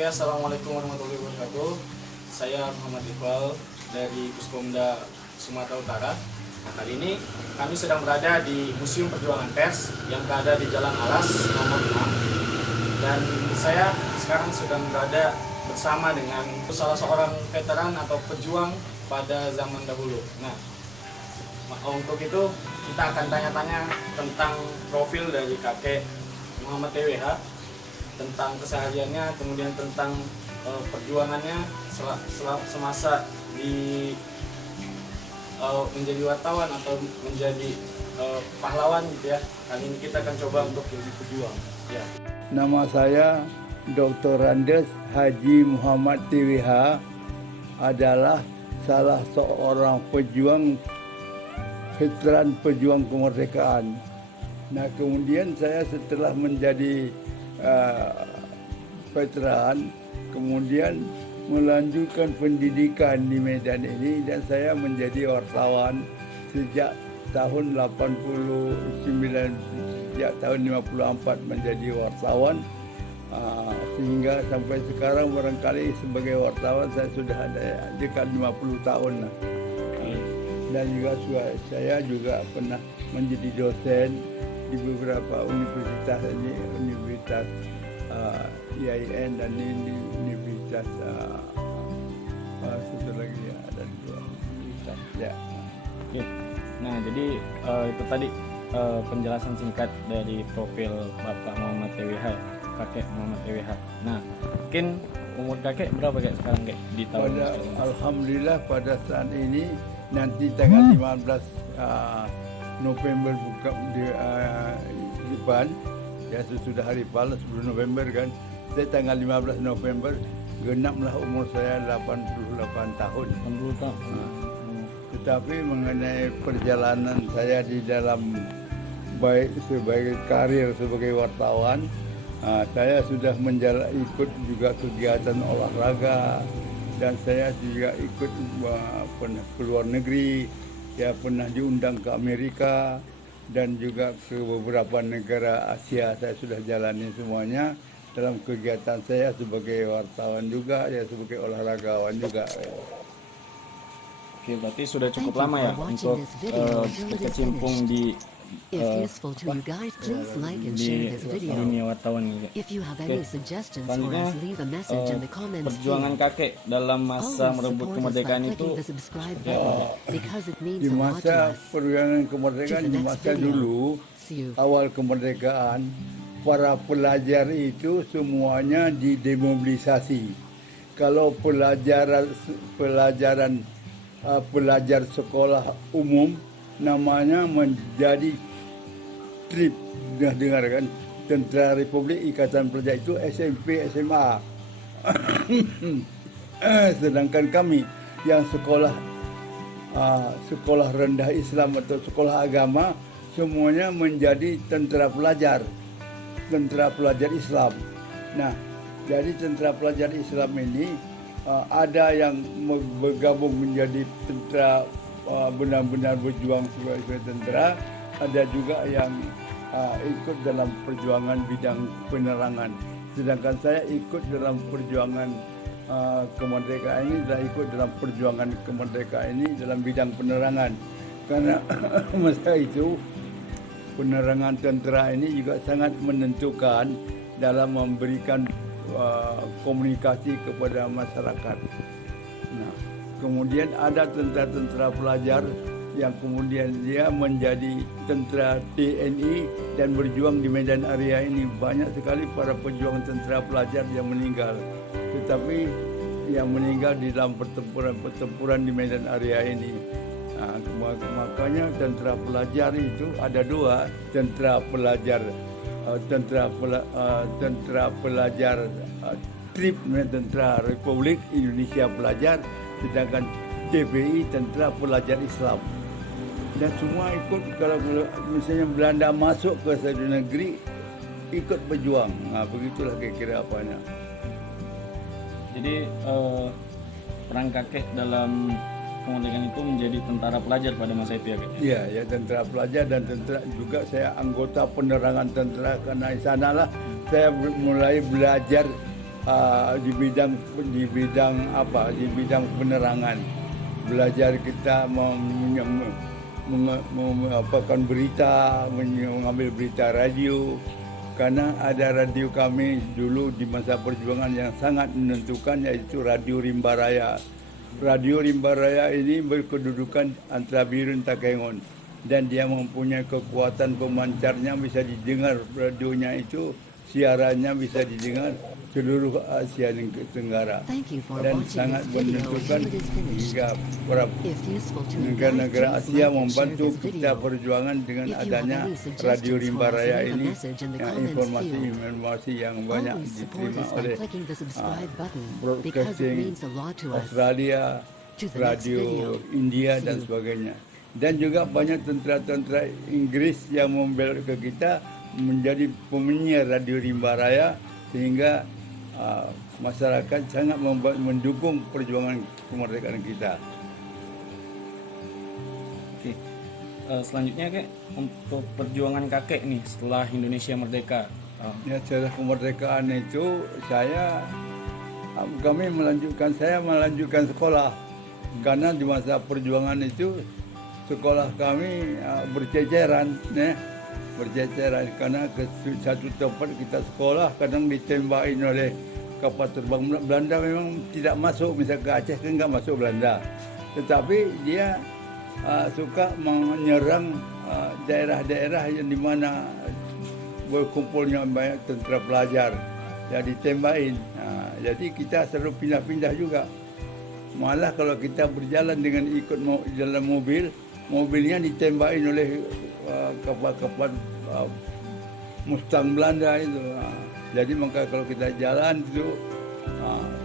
Oke, assalamualaikum warahmatullahi wabarakatuh. Saya Muhammad Iqbal dari Puskomda Sumatera Utara. Kali ini kami sedang berada di Museum Perjuangan Pers yang berada di Jalan Alas nomor 6. Dan saya sekarang sedang berada bersama dengan salah seorang veteran atau pejuang pada zaman dahulu. Nah, untuk itu kita akan tanya-tanya tentang profil dari kakek Muhammad TWH, tentang kesehariannya, kemudian tentang perjuangannya semasa di menjadi wartawan atau menjadi pahlawan gitu ya. Kali ini kita akan coba untuk jadi pejuang. Ya. Nama saya Dr. Randes Haji Muhammad TWH, adalah salah seorang pejuang, veteran pejuang kemerdekaan. Nah, kemudian saya setelah menjadi veteran, kemudian melanjutkan pendidikan di Medan ini, dan saya menjadi wartawan sejak tahun 89, sejak tahun 54 menjadi wartawan, sehingga sampai sekarang barangkali sebagai wartawan saya sudah ada dekat 50 tahun lah. Dan juga saya juga pernah menjadi dosen di beberapa universitas ini, universitas IAIN dan ini universitas satu lagi ya, ada dua universitas ya. Oke. Nah, jadi itu tadi penjelasan singkat dari profil Bapak Muhammad TWH, kakek Muhammad TWH. Nah, mungkin umur kakek berapa kayak sekarang kayak di tahun sekarang? Alhamdulillah pada saat ini nanti tanggal 15 November buka di depan, ya sesudah hari pahala 10 November kan. Saya tanggal 15 November genaplah umur saya 88 tahun. 60 tahun. Tetapi mengenai perjalanan saya di dalam baik sebagai karir sebagai wartawan, saya sudah ikut juga kegiatan olahraga, dan saya juga ikut pernah ke luar negeri, ya pernah diundang ke Amerika dan juga ke beberapa negara Asia. Saya sudah jalani semuanya dalam kegiatan saya sebagai wartawan juga, ya sebagai olahragawan juga. Oke, berarti sudah cukup lama ya untuk berkecimpung di di dunia wartawan gitu. Selanjutnya, perjuangan kakek dalam masa merebut kemerdekaan itu di masa perjuangan kemerdekaan, di masa dulu awal kemerdekaan, para pelajar itu semuanya didemobilisasi. Kalau pelajar sekolah umum namanya menjadi TRIP, sudah dengar kan? Tentara Republik Ikatan Pelajar, itu SMP, SMA. Sedangkan kami yang sekolah rendah Islam atau sekolah agama, semuanya menjadi tentara pelajar Islam. Nah, jadi tentara pelajar Islam ini ada yang bergabung menjadi tentara, benar-benar berjuang sebagai tentara, ada juga yang ikut dalam perjuangan bidang penerangan. Sedangkan saya ikut dalam perjuangan kemerdekaan ini, dan ikut dalam perjuangan kemerdekaan ini dalam bidang penerangan. Karena masa itu penerangan tentara ini juga sangat menentukan dalam memberikan komunikasi kepada masyarakat. Nah, kemudian ada tentara-tentara pelajar yang kemudian dia menjadi tentara TNI dan berjuang di Medan area ini. Banyak sekali para pejuang tentara pelajar yang meninggal, tetapi yang meninggal di dalam pertempuran di Medan area ini. Nah, makanya tentara pelajar itu ada dua, tentara pelajar TRIP, Tentara Republik Indonesia Pelajar, sedangkan TPI Tentara Pelajar Islam. Dan semua ikut, kalau misalnya Belanda masuk ke satu negeri, ikut berjuang. Nah, begitulah kira-kira apanya. Jadi peran kakek dalam kemerdekaan itu menjadi tentara pelajar pada masa itu ya kakek? Iya, ya tentara pelajar, dan tentara juga saya anggota penerangan tentara, karena di sanalah saya mulai belajar di bidang apa? Di bidang penerangan. Belajar kita mengapakan berita, mengambil berita radio. Karena ada radio kami dulu di masa perjuangan yang sangat menentukan, yaitu Radio Rimba Raya. Radio Rimba Raya ini berkedudukan antara Birun Takengon, dan dia mempunyai kekuatan pemancarnya, bisa didengar radionya itu, siarannya bisa didengar seluruh Asia Tenggara, dan sangat menentukan hingga para negara-negara Asia membantu kita perjuangan dengan adanya Radio Rimba Raya ini, informasi-informasi yang banyak diterima oleh broadcasting Australia, radio India dan sebagainya. Dan juga banyak tentara-tentara Inggris yang membela ke kita menjadi penyiar Radio Rimba Raya, sehingga masyarakat sangat mendukung perjuangan kemerdekaan kita. Oke. Selanjutnya Kak, untuk perjuangan kakek nih setelah Indonesia merdeka. Ya, setelah kemerdekaan itu saya melanjutkan sekolah, karena di masa perjuangan itu sekolah kami berceceran, karena ke satu tempat kita sekolah kadang ditembakin oleh kapal terbang Belanda. Memang tidak masuk, misalnya ke Aceh kan nggak masuk Belanda, tetapi dia suka menyerang daerah-daerah yang dimana berkumpulnya banyak tentara pelajar, ya ditembakin. Jadi kita selalu pindah-pindah juga. Malah kalau kita berjalan dengan ikut dalam mobilnya ditembakin oleh kapal-kapal Mustang Belanda itu. Jadi maka kalau kita jalan itu,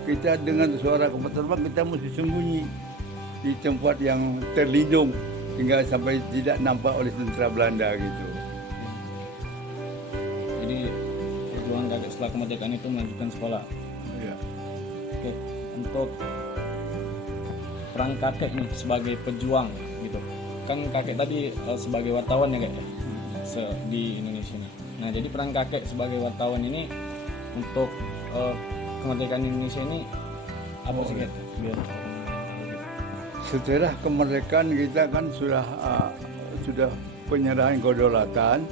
kita dengan suara kapal terbang kita mesti sembunyi di tempat yang terlindung hingga sampai tidak nampak oleh tentara Belanda gitu. Jadi perjuangan kakek setelah kemerdekaan itu melanjutkan sekolah. Ya. Oke, untuk peran kakek nih sebagai pejuang gitu. Kan kakek tadi sebagai wartawan ya kak di Indonesia nih. Nah jadi peran kakek sebagai wartawan ini untuk kemerdekaan Indonesia ini apa sih kak? Setelah kemerdekaan kita kan sudah penyerahan kedaulatan,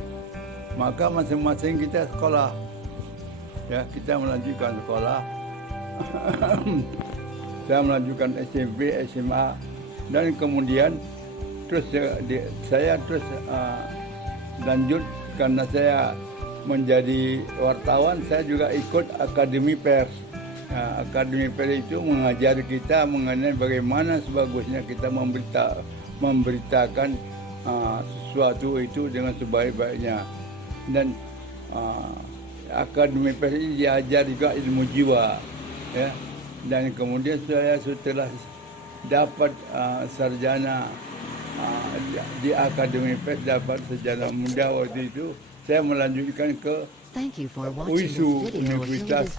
maka masing-masing kita sekolah. Ya, kita melanjutkan sekolah. Saya melanjutkan SMP, SMA, dan kemudian saya terus lanjut karena saya menjadi wartawan. Saya juga ikut Akademi Pers. Akademi Pers itu mengajar kita mengenai bagaimana sebagusnya kita memberitakan sesuatu itu dengan sebaik-baiknya. Dan Akademi Pers ini diajar juga ilmu jiwa, ya. Dan kemudian saya setelah dapat sarjana di Akademi Pers, dapat sarjana muda waktu itu, saya melanjutkan ke UISU, Universitas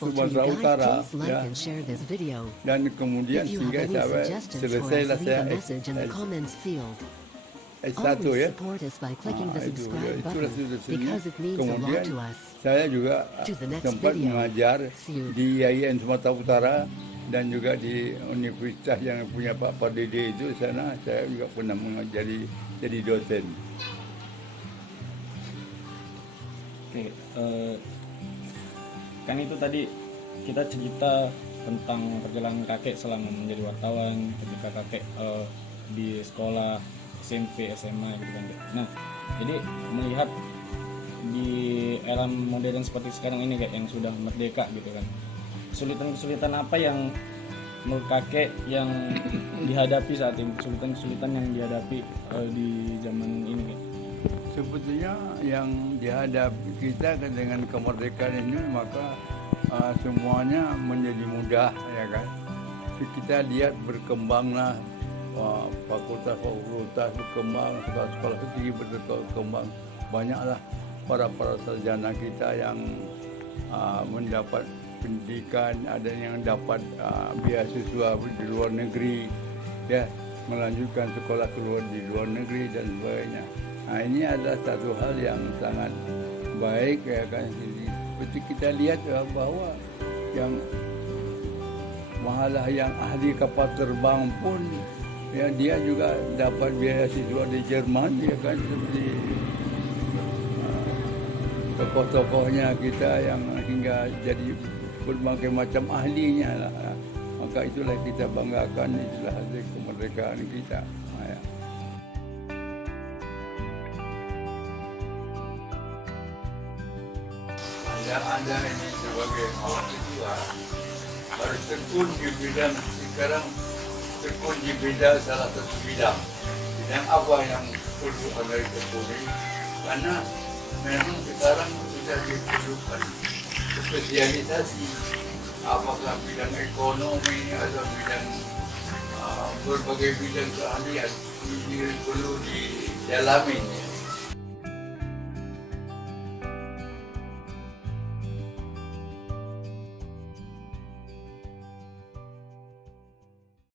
Sumatera Utara, ya. Dan kemudian sehingga selesailah saya S1 ya. Itulah selesainya. Kemudian saya juga sempat mengajar di IAIN Sumatera Utara dan juga di universitas yang punya Pak Pardede itu. Sana saya juga pernah mengajar jadi dosen. Oke, kan itu tadi kita cerita tentang perjalanan kakek selama menjadi wartawan, ketika kakek di sekolah SMP, SMA gitu kan. Nah, jadi melihat di era modern seperti sekarang ini kayak yang sudah merdeka gitu kan, kesulitan-kesulitan apa yang menurut kakek yang dihadapi saat ini, kesulitan-kesulitan yang dihadapi di zaman ini kayak? Sebetulnya yang dihadapi kita dengan kemerdekaan ini, maka semuanya menjadi mudah, ya kan. Kita lihat berkembanglah fakultas berkembang, sekolah-sekolah tinggi berkembang, banyaklah para sarjana kita yang mendapat pendidikan, ada yang dapat beasiswa di luar negeri, ya, melanjutkan sekolah di luar negeri dan sebagainya. Nah, ini adalah satu hal yang sangat baik, ya kan. seperti kita lihat bahwa yang malah yang ahli kapal terbang pun ya dia juga dapat beasiswa di Jerman ya kan, seperti tokoh-tokohnya kita yang hingga jadi berbagai macam ahlinya lah. Maka itulah kita banggakan, itulah hasil kemerdekaan kita. Ya. Anda ini sebagai mahasiswa harus tekun di bidang, sekarang tekun di bidang salah satu bidang apa yang perlu Anda tekuni, karena memang sekarang sudah diperlukan spesialisasi, apakah bidang ekonomi atau bidang berbagai bidang keahlian ini perlu didalami.